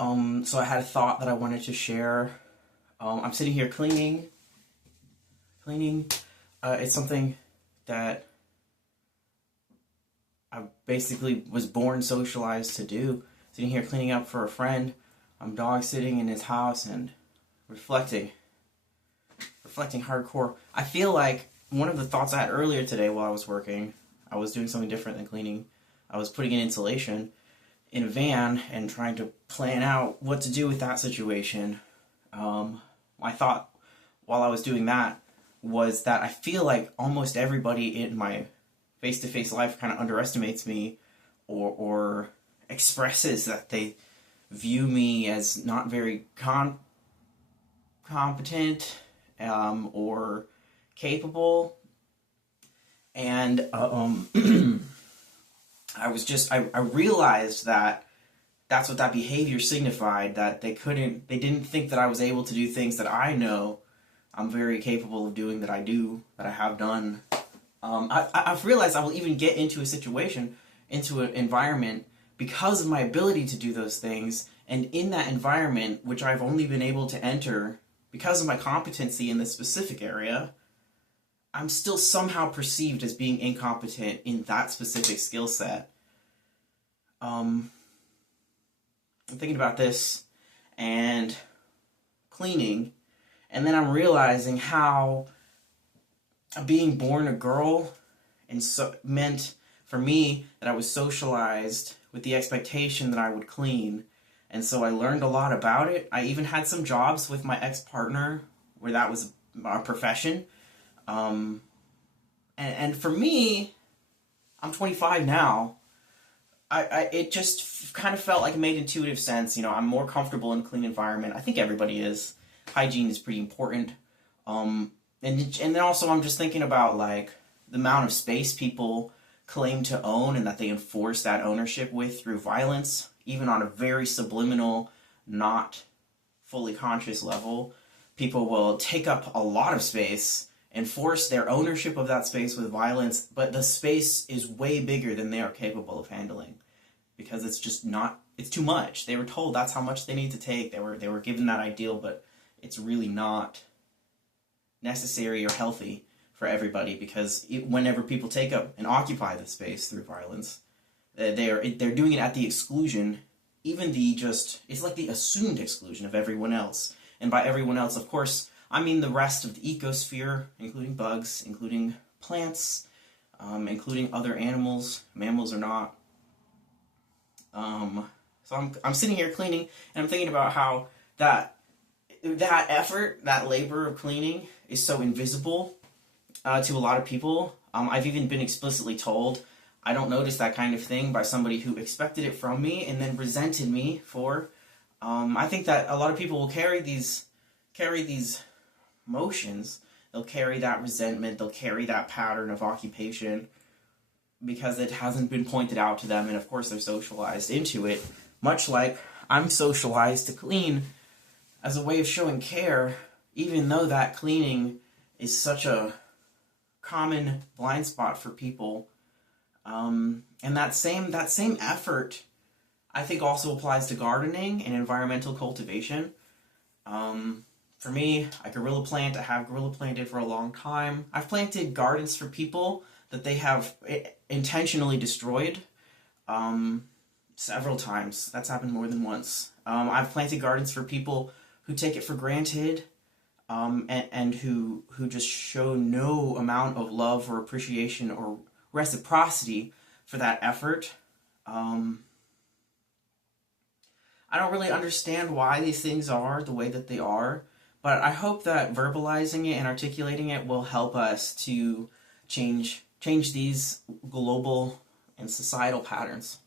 So I had a thought that I wanted to share. I'm sitting here cleaning. It's something that I basically was born socialized to do. Sitting here cleaning up for a friend. I'm dog sitting in his house and reflecting hardcore. I feel like one of the thoughts I had earlier today while I was working, I was doing something different than cleaning. I was putting in insulation in a van and trying to plan out what to do with that situation. My thought while I was doing that was that I feel like almost everybody in my face-to-face life kind of underestimates me or expresses that they view me as not very competent or capable. And I realized that that's what that behavior signified, that they didn't think that I was able to do things that I know I'm very capable of doing, that I have done. I've realized I will even get into a situation, into an environment, because of my ability to do those things, and in that environment, which I've only been able to enter because of my competency in this specific area, I'm still somehow perceived as being incompetent in that specific skill set. I'm thinking about this and cleaning, and then I'm realizing how being born a girl meant for me that I was socialized with the expectation that I would clean, and so I learned a lot about it. I even had some jobs with my ex-partner where that was our profession. And for me, I'm 25 now. It just kind of felt like it made intuitive sense. You know, I'm more comfortable in a clean environment. I think everybody is. Hygiene is pretty important. And then also I'm just thinking about like the amount of space people claim to own and that they enforce that ownership with through violence, even on a very subliminal, not fully conscious level. People will take up a lot of space, enforce their ownership of that space with violence, but the space is way bigger than they are capable of handling, because it's just not, it's too much. They were told that's how much they need to take. They were given that ideal, but it's really not necessary or healthy for everybody, because whenever people take up and occupy the space through violence, they're doing it at the exclusion, it's like the assumed exclusion of everyone else. And by everyone else, of course, I mean the rest of the ecosphere, including bugs, including plants, including other animals, mammals or not. So I'm sitting here cleaning, and I'm thinking about how that effort, that labor of cleaning, is so invisible to a lot of people. I've even been explicitly told I don't notice that kind of thing by somebody who expected it from me and then resented me for. I think that a lot of people will carry these emotions. They'll carry that resentment. They'll carry that pattern of occupation because it hasn't been pointed out to them, and of course they're socialized into it. Much like I'm socialized to clean as a way of showing care, even though that cleaning is such a common blind spot for people. And that same effort, I think, also applies to gardening and environmental cultivation. For me, I gorilla plant. I have gorilla planted for a long time. I've planted gardens for people that they have intentionally destroyed several times. That's happened more than once. I've planted gardens for people who take it for granted, and who just show no amount of love or appreciation or reciprocity for that effort. I don't really understand why these things are the way that they are, but I hope that verbalizing it and articulating it will help us to change these global and societal patterns.